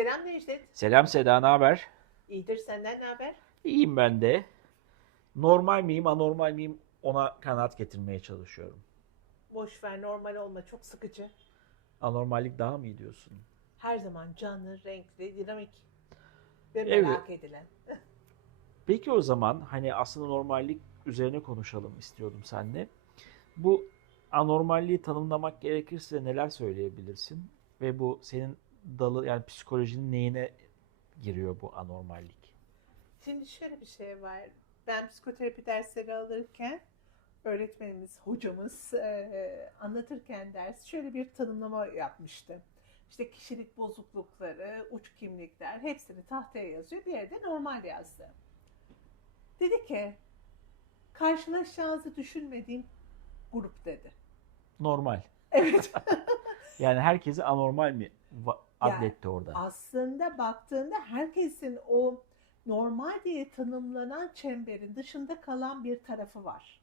Selam Necdet. Selam Seda, ne haber? İyidir senden ne haber? İyiyim ben de. Normal miyim, anormal miyim ona kanaat getirmeye çalışıyorum. Boş ver normal olma çok sıkıcı. Anormallik daha mı iyi diyorsun? Her zaman canlı, renkli, dinamik ve Evet. merak edilen. Peki o zaman hani aslında normallik üzerine konuşalım istiyordum seninle. Bu anormalliği tanımlamak gerekirse neler söyleyebilirsin? Ve bu senin dalı yani psikolojinin neyine giriyor bu anormallik? Şimdi şöyle bir şey var. Ben psikoterapi dersleri alırken öğretmenimiz, hocamız eee, anlatırken ders şöyle bir tanımlama yapmıştı. İşte kişilik bozuklukları, uç kimlikler hepsini tahtaya yazıyor. Bir yerde normal yazdı. Dedi ki karşılaşacağınızı düşünmediğim grup dedi. Normal. Evet. Yani herkesi anormal mi va- adletti orada? aslında baktığında herkesin o normal diye tanımlanan çemberin dışında kalan bir tarafı var.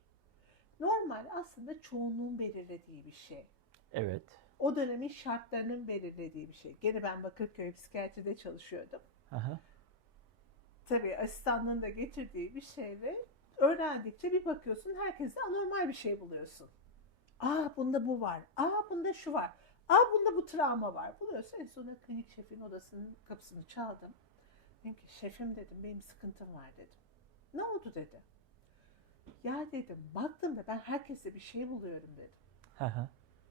Normal aslında çoğunluğun belirlediği bir şey. Evet. O dönemin şartlarının belirlediği bir şey. Gene ben Bakırköy psikiyatride çalışıyordum. Aha. Tabii asistanlığın da getirdiği bir şeyle öğrendikçe bir bakıyorsun herkeste anormal bir şey buluyorsun. Aa bunda bu var. Aa bunda şu var. Aa bunda bu travma var. Buluyorsun. En sonunda klinik şefin odasının kapısını çaldım. Dedim ki şefim dedim benim sıkıntım var dedim. Ne oldu dedi. Ya dedim baktım da ben herkese bir şey buluyorum dedim.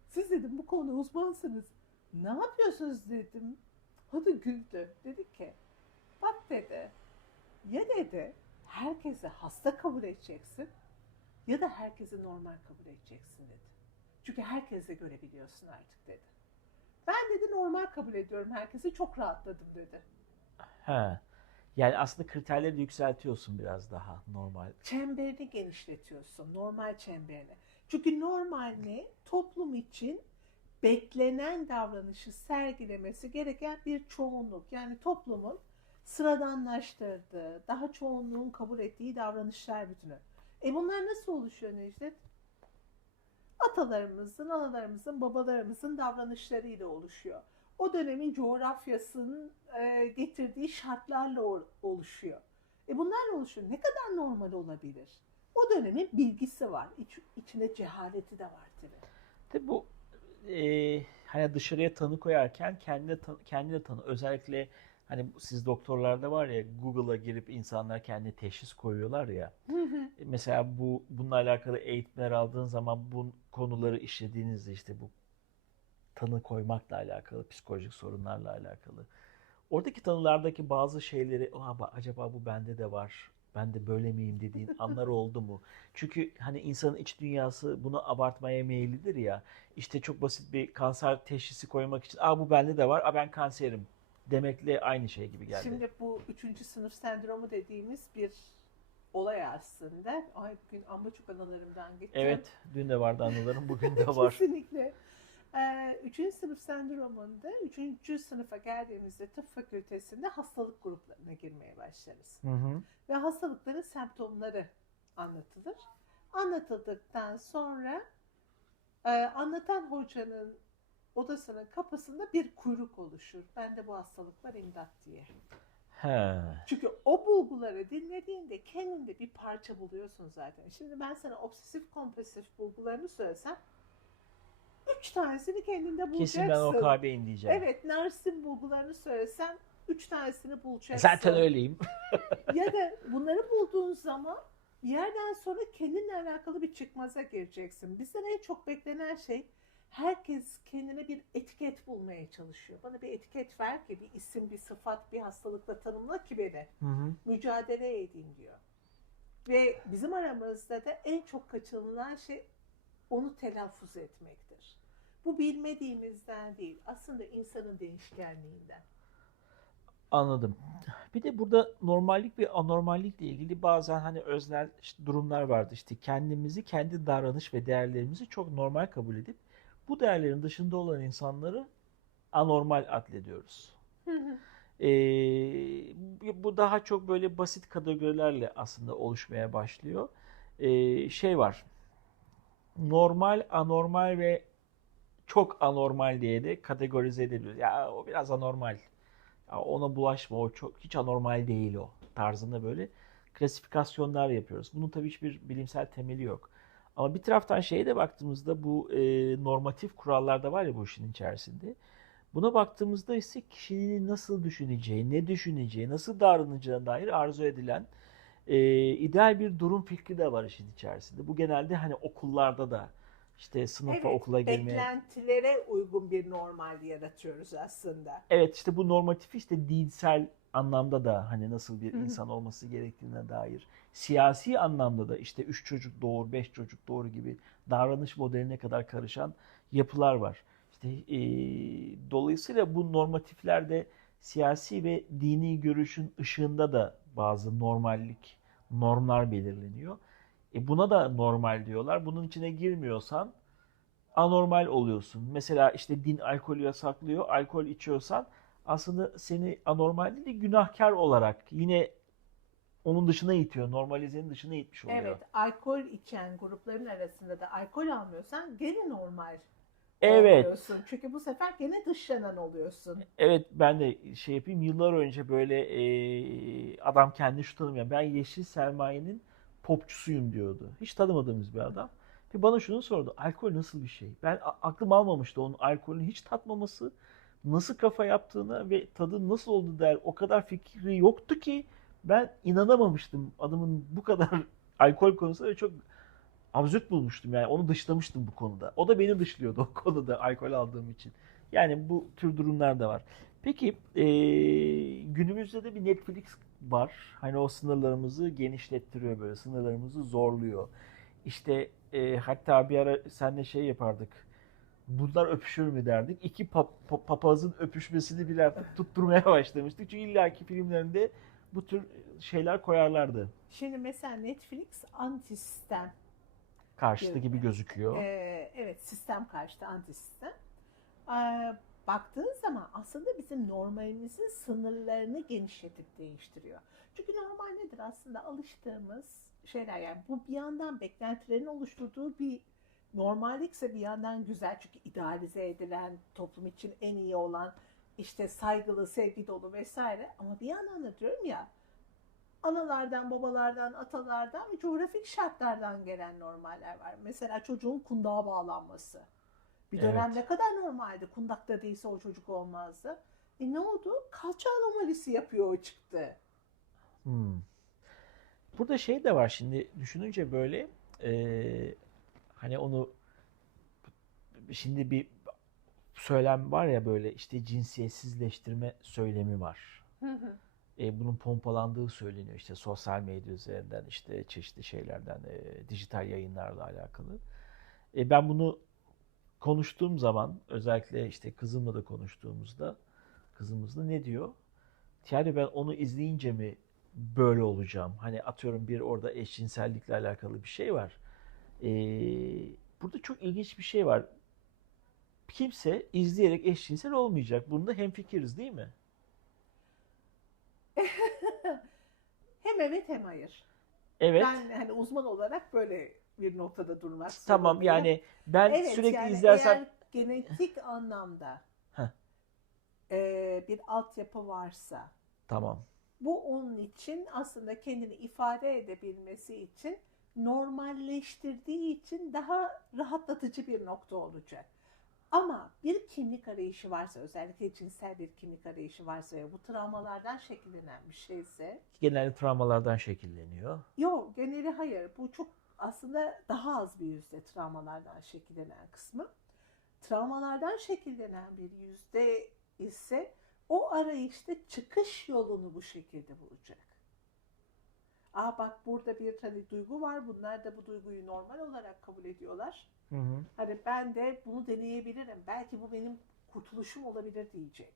Siz dedim bu konuda uzmansınız. Ne yapıyorsunuz dedim. O da güldü. Dedi ki bak dedi ya dedi herkesi hasta kabul edeceksin ya da herkesi normal kabul edeceksin dedi. Çünkü herkese görebiliyorsun artık dedi. Ben dedi normal kabul ediyorum herkesi çok rahatladım dedi. Ha. Yani aslında kriterleri yükseltiyorsun biraz daha normal. çemberini genişletiyorsun, normal çemberini. Çünkü normal ne? Toplum için beklenen davranışı sergilemesi gereken bir çoğunluk. Yani toplumun sıradanlaştırdığı, daha çoğunluğun kabul ettiği davranışlar bütünü. E bunlar nasıl oluşuyor Necdet? Atalarımızın, analarımızın, babalarımızın davranışlarıyla oluşuyor. O dönemin coğrafyasının e, getirdiği şartlarla oluşuyor. E bunlarla oluşuyor. Ne kadar normal olabilir? O dönemin bilgisi var. İç, içinde cehaleti de var tabii. Tabii bu e, hani dışarıya tanı koyarken kendine tan- kendine tanı. Özellikle hani siz doktorlarda var ya Google'a girip insanlar kendine teşhis koyuyorlar ya. E, Mesela bu bununla alakalı eğitimler aldığın zaman bu konuları işlediğinizde işte bu tanı koymakla alakalı, psikolojik sorunlarla alakalı. Oradaki tanılardaki bazı şeyleri, acaba bu bende de var, ben de böyle miyim dediğin anlar oldu mu? Çünkü hani insanın iç dünyası bunu abartmaya meyillidir ya. İşte çok basit bir kanser teşhisi koymak için, aa bu bende de var, aa ben kanserim demekle aynı şey gibi geldi. Şimdi bu üçüncü sınıf sendromu dediğimiz bir olay aslında. Ay bugün amma çok anılarımdan gitti. Evet, dün de vardı anılarım, bugün de var. Kesinlikle. Ee, üçüncü sınıf sendromunda üçüncü sınıfa geldiğimizde tıp fakültesinde hastalık gruplarına girmeye başlarız. Hı hı. Ve hastalıkların semptomları anlatılır. Anlatıldıktan sonra e, anlatan hocanın odasının kapısında bir kuyruk oluşur. Bende bu hastalık var imdat diye. He. Çünkü o bulguları dinlediğinde kendinde bir parça buluyorsun zaten. Şimdi ben sana obsesif kompulsif bulgularını söylesem üç tanesini kendinde bulacaksın. Kesin ben o KB'yim diyeceğim. Evet, narsist bulgularını söylesem üç tanesini bulacaksın. Zaten öyleyim. ya da bunları bulduğun zaman bir yerden sonra kendinle alakalı bir çıkmaza gireceksin. Bizden en çok beklenen şey herkes kendine bir etiket bulmaya çalışıyor. Bana bir etiket ver ki bir isim, bir sıfat, bir hastalıkla tanımla ki beni Hı hı. mücadele edin diyor. Ve bizim aramızda da en çok kaçınılan şey onu telaffuz etmektir. Bu bilmediğimizden değil, aslında insanın değişkenliğinden. Anladım. Bir de burada normallik ve anormallikle ilgili bazen hani öznel işte durumlar vardı. İşte kendimizi, kendi davranış ve değerlerimizi çok normal kabul edip bu değerlerin dışında olan insanları anormal adlediyoruz. Ee, bu daha çok böyle basit kategorilerle aslında oluşmaya başlıyor. Ee, şey var. Normal, anormal ve çok anormal diye de kategorize edebiliyoruz. Ya o biraz anormal Ya ona bulaşma o çok hiç anormal değil o tarzında böyle klasifikasyonlar yapıyoruz. Bunun tabii hiçbir bilimsel temeli yok. Ama bir taraftan şeye de baktığımızda bu e, normatif kurallar da var ya bu işin içerisinde. Buna baktığımızda ise kişinin nasıl düşüneceği, ne düşüneceği, nasıl davranacağına dair arzu edilen e, ideal bir durum fikri de var işin içerisinde. Bu genelde hani okullarda da işte sınıfa Evet, okula girmeye. beklentilere uygun bir normal yaratıyoruz aslında. Evet işte bu normatif işte dinsel anlamda da hani nasıl bir insan olması gerektiğine dair. Siyasi anlamda da işte üç çocuk doğur, beş çocuk doğur gibi davranış modeline kadar karışan yapılar var. İşte e, dolayısıyla bu normatiflerde siyasi ve dini görüşün ışığında da bazı normallik, normlar belirleniyor. E buna da normal diyorlar. Bunun içine girmiyorsan anormal oluyorsun. Mesela işte din alkolü yasaklıyor. Alkol içiyorsan aslında seni anormal değil de günahkar olarak yine onun dışına itiyor. Normalizenin dışına itmiş oluyor. Evet, alkol içen grupların arasında da alkol almıyorsan gene normal Evet. oluyorsun. Çünkü bu sefer gene dışlanan oluyorsun. Evet ben de şey yapayım. Yıllar önce böyle e, adam kendini şu tanımıyor. Ben Yeşil Sermaye'nin popçusuyum diyordu. Hiç tanımadığımız bir adam. Ve bana şunu sordu. Alkol nasıl bir şey? Ben aklım almamıştı onun alkolünü hiç tatmaması, nasıl kafa yaptığını ve tadı nasıl oldu der. O kadar fikri yoktu ki ben inanamamıştım adamın bu kadar alkol konusunda çok absürt bulmuştum yani onu dışlamıştım bu konuda. O da beni dışlıyordu o konuda alkol aldığım için. Yani bu tür durumlar da var. Peki eee, günümüzde de bir Netflix var. Hani o sınırlarımızı genişlettiriyor böyle sınırlarımızı zorluyor. İşte eee, hatta bir ara senle şey yapardık. Bunlar öpüşür mü derdik. İki pap- pa- papazın öpüşmesini bile artık tutturmaya başlamıştık. Çünkü illaki filmlerinde bu tür şeyler koyarlardı. Şimdi mesela Netflix anti-sistem. Karşıtı Evet. gibi gözüküyor. Ee, evet, sistem karşıtı anti-sistem. Ee, baktığın zaman aslında bizim normalimizin sınırlarını genişletip değiştiriyor. Çünkü normal nedir aslında alıştığımız şeyler yani bu bir yandan beklentilerin oluşturduğu bir normallikse bir yandan güzel çünkü idealize edilen toplum için en iyi olan işte saygılı, sevgi dolu vesaire ama bir yandan da diyorum ya analardan, babalardan, atalardan ve coğrafik şartlardan gelen normaller var. Mesela çocuğun kundağa bağlanması. Bir dönem Evet. ne kadar normaldi. Kundakta değilse o çocuk olmazdı. E ne oldu? Kalça anomalisi yapıyor o çıktı. Hmm. Burada şey de var şimdi düşününce böyle eee, hani onu şimdi bir söylem var ya böyle işte cinsiyetsizleştirme söylemi var. E, bunun pompalandığı söyleniyor işte sosyal medya üzerinden işte çeşitli şeylerden e, dijital yayınlarla alakalı. E, ben bunu konuştuğum zaman özellikle işte kızımla da konuştuğumuzda kızımızla ne diyor? Yani ben onu izleyince mi böyle olacağım? Hani atıyorum bir orada eşcinsellikle alakalı bir şey var. E, burada çok ilginç bir şey var. Kimse izleyerek eşcinsel olmayacak. Bunda hemfikiriz değil mi? hem evet hem hayır. Evet. Ben hani uzman olarak böyle bir noktada durmak Tamam zorundayım. yani ben Evet, sürekli yani izlersem eğer genetik anlamda e, bir altyapı varsa tamam. bu onun için aslında kendini ifade edebilmesi için normalleştirdiği için daha rahatlatıcı bir nokta olacak. Ama bir kimlik arayışı varsa, özellikle cinsel bir kimlik arayışı varsa ve bu travmalardan şekillenen bir şeyse, Genelde travmalardan şekilleniyor. yok geneli hayır. Bu çok aslında daha az bir yüzde travmalardan şekillenen kısmı. Travmalardan şekillenen bir yüzde ise o arayışta çıkış yolunu bu şekilde bulacak. Aa bak burada bir hani duygu var. Bunlar da bu duyguyu normal olarak kabul ediyorlar. Hı hı. Hani ben de bunu deneyebilirim. Belki bu benim kurtuluşum olabilir diyecek.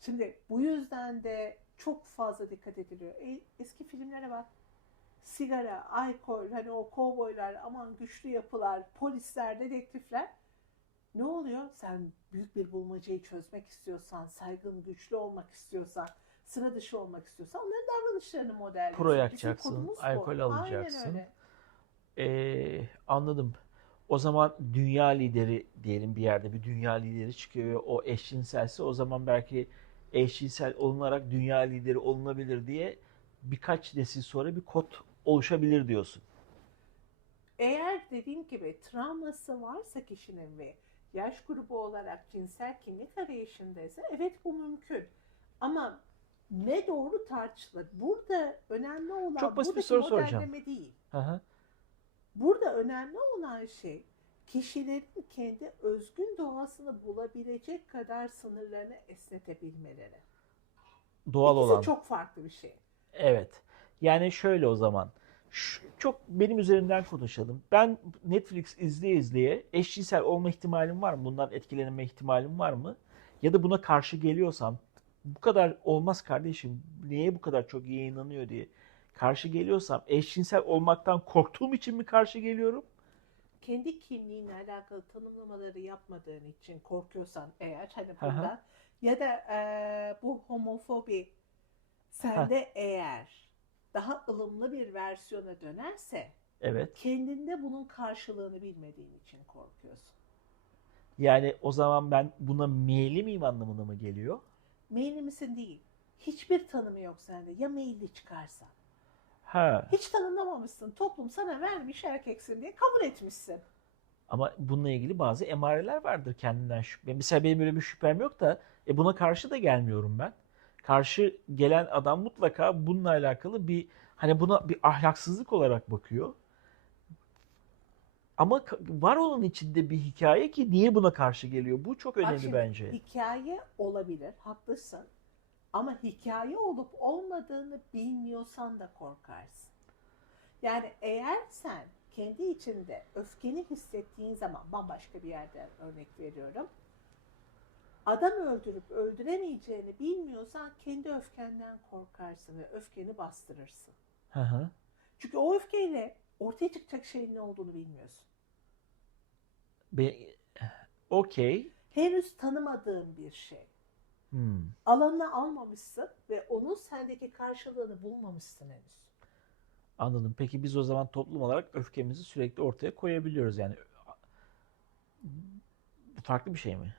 Şimdi bu yüzden de çok fazla dikkat ediliyor. E, eski filmlere bak. Sigara, alkol, hani o kovboylar, aman güçlü yapılar, polisler, dedektifler. Ne oluyor? Sen büyük bir bulmacayı çözmek istiyorsan, saygın güçlü olmak istiyorsan, sıra dışı olmak istiyorsan onların davranışlarını modelliyorsun. Pro yakacaksın, bu. alkol Aynen alacaksın. Ee, anladım. O zaman dünya lideri diyelim bir yerde bir dünya lideri çıkıyor ve o eşcinselse o zaman belki eşcinsel olunarak dünya lideri olunabilir diye birkaç nesil sonra bir kod oluşabilir diyorsun. Eğer dediğim gibi travması varsa kişinin ve yaş grubu olarak cinsel kimlik arayışındaysa evet bu mümkün. Ama ne doğru tartışılır. Burada önemli olan Çok basit bir soru soracağım. değil. Hı hı. Burada önemli olan şey kişilerin kendi özgün doğasını bulabilecek kadar sınırlarını esnetebilmeleri. Doğal İkisi olan. çok farklı bir şey. Evet. Yani şöyle o zaman. Şu- çok benim üzerimden konuşalım. Ben Netflix izleye izleye eşcinsel olma ihtimalim var mı? Bundan etkilenme ihtimalim var mı? Ya da buna karşı geliyorsam bu kadar olmaz kardeşim. Niye bu kadar çok yayınlanıyor diye karşı geliyorsam eşcinsel olmaktan korktuğum için mi karşı geliyorum? kendi kimliğinle alakalı tanımlamaları yapmadığın için korkuyorsan eğer hani bundan ya da eee, bu homofobi sende eğer daha ılımlı bir versiyona dönerse Evet. kendinde bunun karşılığını bilmediğin için korkuyorsun. Yani o zaman ben buna meyilli miyim anlamına mı geliyor? Meyilli misin değil. Hiçbir tanımı yok sende. Ya meyilli çıkarsa. Ha. Hiç tanımlamamışsın. Toplum sana vermiş erkeksin diye kabul etmişsin. Ama bununla ilgili bazı emareler vardır kendinden şüphe. Mesela benim öyle bir şüphem yok da e buna karşı da gelmiyorum ben. Karşı gelen adam mutlaka bununla alakalı bir hani buna bir ahlaksızlık olarak bakıyor. Ama var onun içinde bir hikaye ki niye buna karşı geliyor? Bu çok Bak önemli şimdi, bence. Hikaye olabilir, haklısın. Ama hikaye olup olmadığını bilmiyorsan da korkarsın. Yani eğer sen kendi içinde öfkeni hissettiğin zaman bambaşka bir yerden örnek veriyorum. Adam öldürüp öldüremeyeceğini bilmiyorsan kendi öfkenden korkarsın ve öfkeni bastırırsın. Hı hı. Çünkü o öfkeyle ortaya çıkacak şeyin ne olduğunu bilmiyorsun. Be- Okey. Henüz tanımadığın bir şey. Hmm. alanına almamışsın ve onun sendeki karşılığını bulmamışsın henüz. Anladım. Peki biz o zaman toplum olarak öfkemizi sürekli ortaya koyabiliyoruz yani. Bu farklı bir şey mi?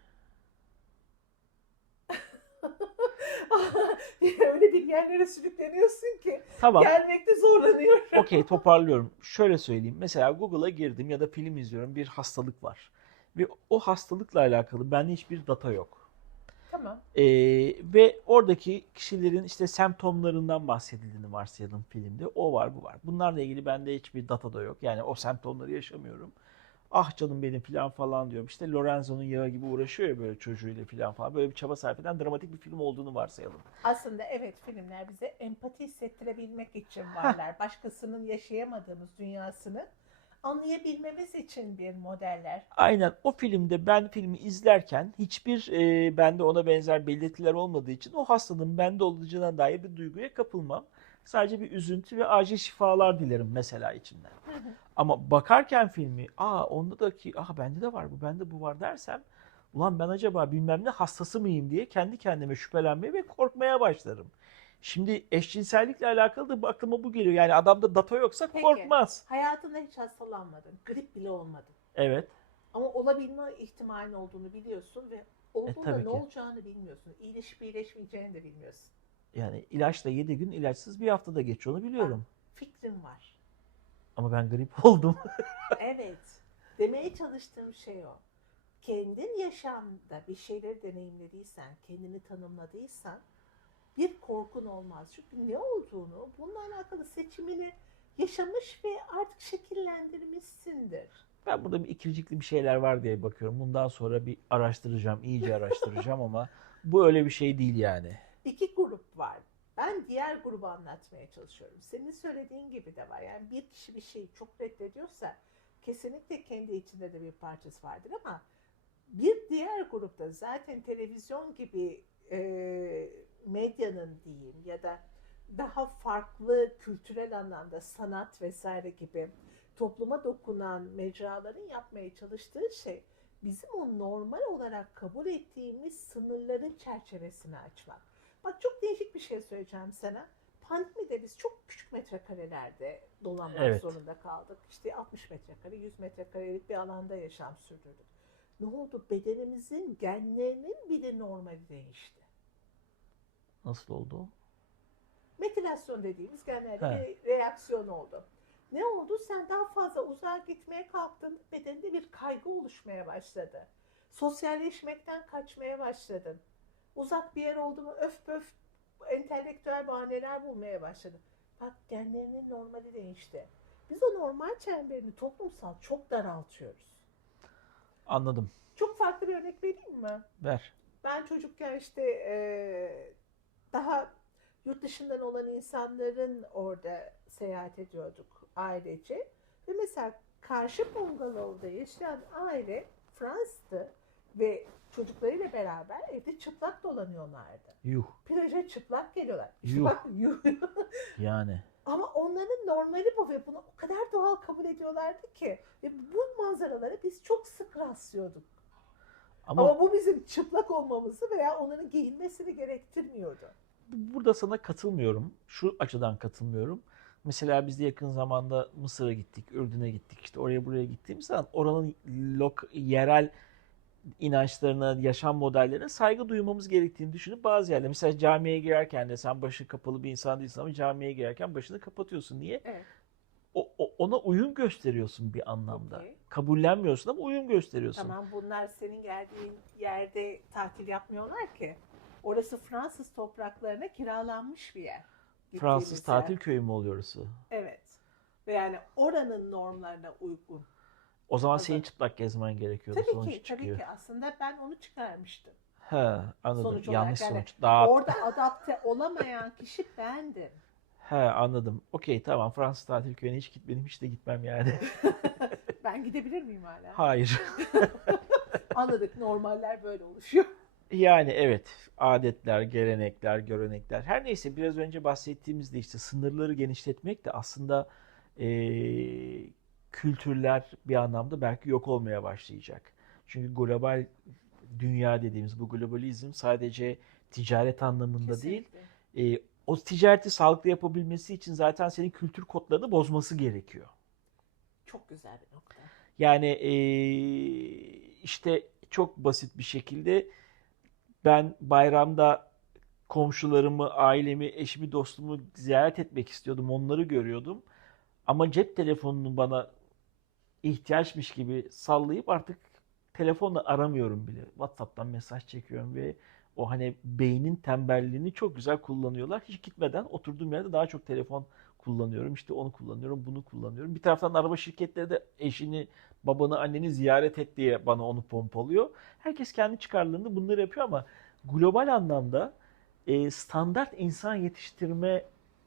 Öyle bir yerlere sürükleniyorsun ki Tamam. gelmekte zorlanıyorum. Okey toparlıyorum. Şöyle söyleyeyim. Mesela Google'a girdim ya da film izliyorum. Bir hastalık var. Ve o hastalıkla alakalı bende hiçbir data yok. Tamam. Ee, ve oradaki kişilerin işte semptomlarından bahsedildiğini varsayalım filmde. O var bu var. Bunlarla ilgili bende hiçbir data da yok. Yani o semptomları yaşamıyorum. Ah canım benim falan falan diyorum. İşte Lorenzo'nun yağı gibi uğraşıyor ya böyle çocuğuyla falan falan. Böyle bir çaba sarf eden dramatik bir film olduğunu varsayalım. Aslında evet filmler bize empati hissettirebilmek için varlar. Başkasının yaşayamadığımız dünyasını anlayabilmemiz için bir modeller. Aynen o filmde ben filmi izlerken hiçbir e, bende ona benzer belirtiler olmadığı için o hastalığın bende olacağına dair bir duyguya kapılmam. Sadece bir üzüntü ve acil şifalar dilerim mesela içimden. Ama bakarken filmi, aa onda da ki, aa bende de var bu, bende bu var dersem, ulan ben acaba bilmem ne hastası mıyım diye kendi kendime şüphelenmeye ve korkmaya başlarım. Şimdi eşcinsellikle alakalı da aklıma bu geliyor. Yani adamda data yoksa Peki. korkmaz. Hayatında hiç hastalanmadın. Grip bile olmadın. Evet. Ama olabilme ihtimalin olduğunu biliyorsun ve olduğunda tabii ne ki. olacağını bilmiyorsun. İyileşip iyileşmeyeceğini de bilmiyorsun. Yani ilaçla 7 gün, ilaçsız bir haftada geçiyor onu biliyorum. Fikrin var. Ama ben grip oldum. Evet. Demeye çalıştığım şey o. Kendin yaşamda bir şeyleri deneyimlediysen, kendini tanımladıysan bir korkun olmaz. Çünkü ne olduğunu, bununla alakalı seçimini yaşamış ve artık şekillendirmişsindir. Ben burada bir ikircikli bir şeyler var diye bakıyorum. Bundan sonra bir araştıracağım, iyice araştıracağım ama bu öyle bir şey değil yani. İki grup var. Ben diğer grubu anlatmaya çalışıyorum. Senin söylediğin gibi de var. Yani bir kişi bir şeyi çok reddediyorsa kesinlikle kendi içinde de bir parçası vardır ama bir diğer grupta zaten televizyon gibi e, medyanın diyeyim ya da daha farklı kültürel anlamda sanat vesaire gibi topluma dokunan mecraların yapmaya çalıştığı şey bizim o normal olarak kabul ettiğimiz sınırların çerçevesini açmak. Bak çok değişik bir şey söyleyeceğim sana. Pandemide biz çok küçük metrekarelerde dolanmak Evet. zorunda kaldık. İşte 60 metrekare, 100 metrekarelik bir alanda yaşam sürdürdük. Ne oldu? Bedenimizin genlerinin bile normali değişti. Nasıl oldu o? Metilasyon dediğimiz genelde He. bir reaksiyon oldu. Ne oldu? Sen daha fazla uzağa gitmeye kalktın. Bedeninde bir kaygı oluşmaya başladı. Sosyalleşmekten kaçmaya başladın. Uzak bir yer oldu mu öf pöf entelektüel bahaneler bulmaya başladın. Bak genlerinin normali değişti. Biz o normal çemberini toplumsal çok daraltıyoruz. Anladım. Çok farklı bir örnek vereyim mi? Ver. Ben çocukken işte eee, daha yurt dışından olan insanların orada seyahat ediyorduk ailece. Ve mesela karşı bungalovda yaşayan aile Fransızdı ve çocuklarıyla beraber evde çıplak dolanıyorlardı. Yuh. Plaja çıplak geliyorlar. Yuh. yuh. Yani. Ama onların normali bu ve bunu o kadar doğal kabul ediyorlardı ki. Ve bu manzaralara biz çok sık rastlıyorduk. Ama, Ama bu bizim çıplak olmamızı veya onların giyinmesini gerektirmiyordu. burada sana katılmıyorum. Şu açıdan katılmıyorum. Mesela biz de yakın zamanda Mısır'a gittik, Ürdün'e gittik. İşte oraya buraya gittiğimiz zaman oranın lok, yerel inançlarına, yaşam modellerine saygı duymamız gerektiğini düşünüp bazı yerler. Mesela camiye girerken de sen başı kapalı bir insan değilsin ama camiye girerken başını kapatıyorsun. Niye? Evet. O, o- ona uyum gösteriyorsun bir anlamda. Okey. Kabullenmiyorsun ama uyum gösteriyorsun. Tamam bunlar senin geldiğin yerde tatil yapmıyorlar ki. Orası Fransız topraklarına kiralanmış bir yer. Fransız tatil köyü mü oluyor orası? Evet. Ve yani oranın normlarına uygun. O zaman senin çıplak gezmen gerekiyordu. Tabii Sonuç ki, çıkıyor. tabii ki. Aslında ben onu çıkarmıştım. He, anladım. Sonuç olarak Yanlış yani sonuç. Daha Orada adapte olamayan kişi bendim. he anladım. Okey tamam Fransız tatil köyüne hiç gitmedim. Hiç de gitmem yani. Ben gidebilir miyim hala? Hayır. Anladık. Normaller böyle oluşuyor. Yani evet adetler, gelenekler, görenekler her neyse biraz önce bahsettiğimizde işte sınırları genişletmek de aslında eee, kültürler bir anlamda belki yok olmaya başlayacak. Çünkü global dünya dediğimiz bu globalizm sadece ticaret anlamında değil, Kesinlikle. e, o ticareti sağlıklı yapabilmesi için zaten senin kültür kodlarını bozması gerekiyor. Çok güzel bir nokta. Yani e, işte çok basit bir şekilde ben bayramda komşularımı, ailemi, eşimi, dostumu ziyaret etmek istiyordum. Onları görüyordum. Ama cep telefonunu bana ihtiyaçmış gibi sallayıp artık telefonla aramıyorum bile. WhatsApp'tan mesaj çekiyorum ve o hani beynin tembelliğini çok güzel kullanıyorlar. Hiç gitmeden oturduğum yerde daha çok telefon kullanıyorum. İşte onu kullanıyorum, bunu kullanıyorum. Bir taraftan araba şirketleri de eşini, babanı, anneni ziyaret et diye bana onu pompalıyor. Herkes kendi çıkarlarında bunları yapıyor ama global anlamda e, standart insan yetiştirme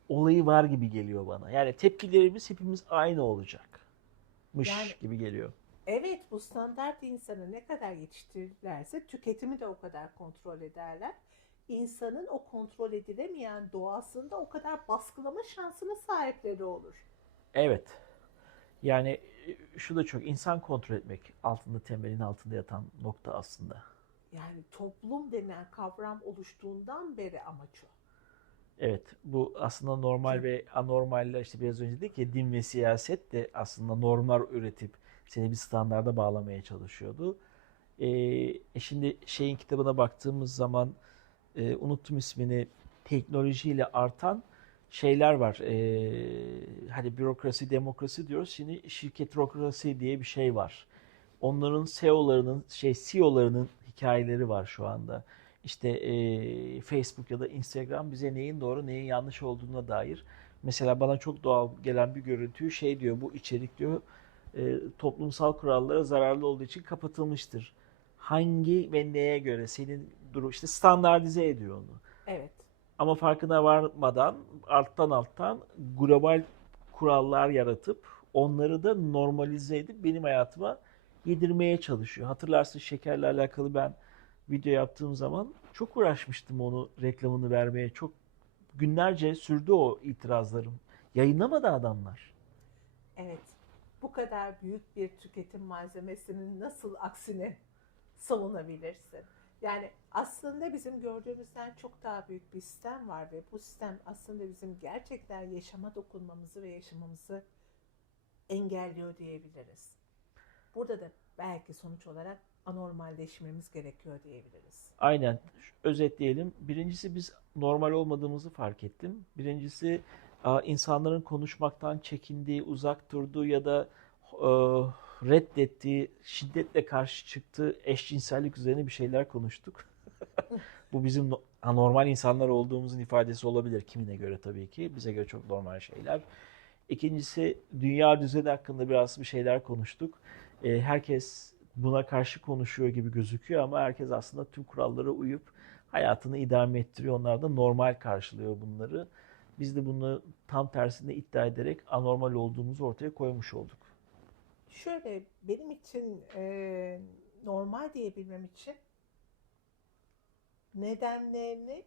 olayı var gibi geliyor bana. Yani tepkilerimiz hepimiz aynı olacakmış Yani- gibi geliyor. Evet bu standart insanı ne kadar yetiştirirlerse tüketimi de o kadar kontrol ederler. İnsanın o kontrol edilemeyen doğasında o kadar baskılama şansına sahipleri olur. Evet. Yani e, şu da çok insan kontrol etmek altında temelin altında yatan nokta aslında. Yani toplum denen kavram oluştuğundan beri amaç o. Evet, bu aslında normal ve anormaller işte biraz önce dedik ya din ve siyaset de aslında normlar üretip seni bir standarda bağlamaya çalışıyordu. Ee, e şimdi şeyin kitabına baktığımız zaman e, unuttum ismini teknolojiyle artan şeyler var. Ee, hani bürokrasi, demokrasi diyoruz. Şimdi şirketokrasi diye bir şey var. Onların CEO'larının şey CEO'larının hikayeleri var şu anda işte e, Facebook ya da Instagram bize neyin doğru neyin yanlış olduğuna dair. Mesela bana çok doğal gelen bir görüntüyü şey diyor bu içerik diyor e, toplumsal kurallara zararlı olduğu için kapatılmıştır. Hangi ve neye göre senin durum işte standartize ediyor onu. Evet. Ama farkına varmadan alttan alttan global kurallar yaratıp onları da normalize edip benim hayatıma yedirmeye çalışıyor. Hatırlarsın şekerle alakalı ben video yaptığım zaman çok uğraşmıştım onu reklamını vermeye. Çok günlerce sürdü o itirazlarım. Yayınlamadı adamlar. Evet. Bu kadar büyük bir tüketim malzemesinin nasıl aksine savunabilirsin? Yani aslında bizim gördüğümüzden çok daha büyük bir sistem var ve bu sistem aslında bizim gerçekten yaşama dokunmamızı ve yaşamamızı engelliyor diyebiliriz. Burada da belki sonuç olarak anormalleşmemiz gerekiyor diyebiliriz. Aynen. Özetleyelim. Birincisi biz normal olmadığımızı fark ettim. Birincisi insanların konuşmaktan çekindiği, uzak durduğu ya da e, reddettiği, şiddetle karşı çıktığı eşcinsellik üzerine bir şeyler konuştuk. Bu bizim no- anormal insanlar olduğumuzun ifadesi olabilir kimine göre tabii ki. Bize göre çok normal şeyler. İkincisi dünya düzeni hakkında biraz bir şeyler konuştuk. E, herkes buna karşı konuşuyor gibi gözüküyor ama herkes aslında tüm kurallara uyup hayatını idame ettiriyor. Onlar da normal karşılıyor bunları. Biz de bunu tam tersine iddia ederek anormal olduğumuzu ortaya koymuş olduk. Şöyle benim için e, normal diyebilmem için nedenlerini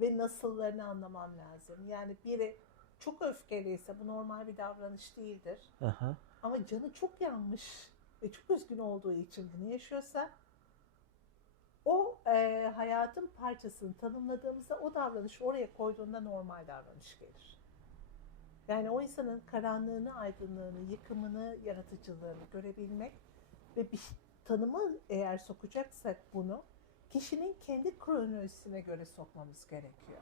ve nasıllarını anlamam lazım. Yani biri çok öfkeliyse bu normal bir davranış değildir. Aha. Ama canı çok yanmış ve çok üzgün olduğu için bunu yaşıyorsa o e, hayatın parçasını tanımladığımızda o davranışı oraya koyduğunda normal davranış gelir. Yani o insanın karanlığını, aydınlığını, yıkımını, yaratıcılığını görebilmek ve bir tanımı eğer sokacaksak bunu kişinin kendi kronolojisine göre sokmamız gerekiyor.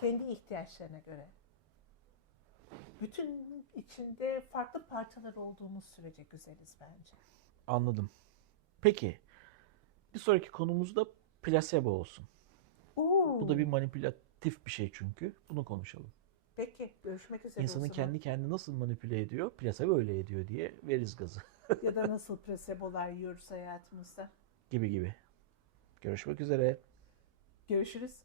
Kendi ihtiyaçlarına göre. Bütün içinde farklı parçalar olduğumuz sürece güzeliz bence. Anladım. Peki. Bir sonraki konumuz da plasebo olsun. Oo. Bu da bir manipülatif bir şey çünkü. Bunu konuşalım. Peki görüşmek üzere İnsanın kendi kendini nasıl manipüle ediyor, plasebo öyle ediyor diye veririz gazı. ya da nasıl plasebolar yiyoruz hayatımızda. gibi gibi. Görüşmek üzere. Görüşürüz.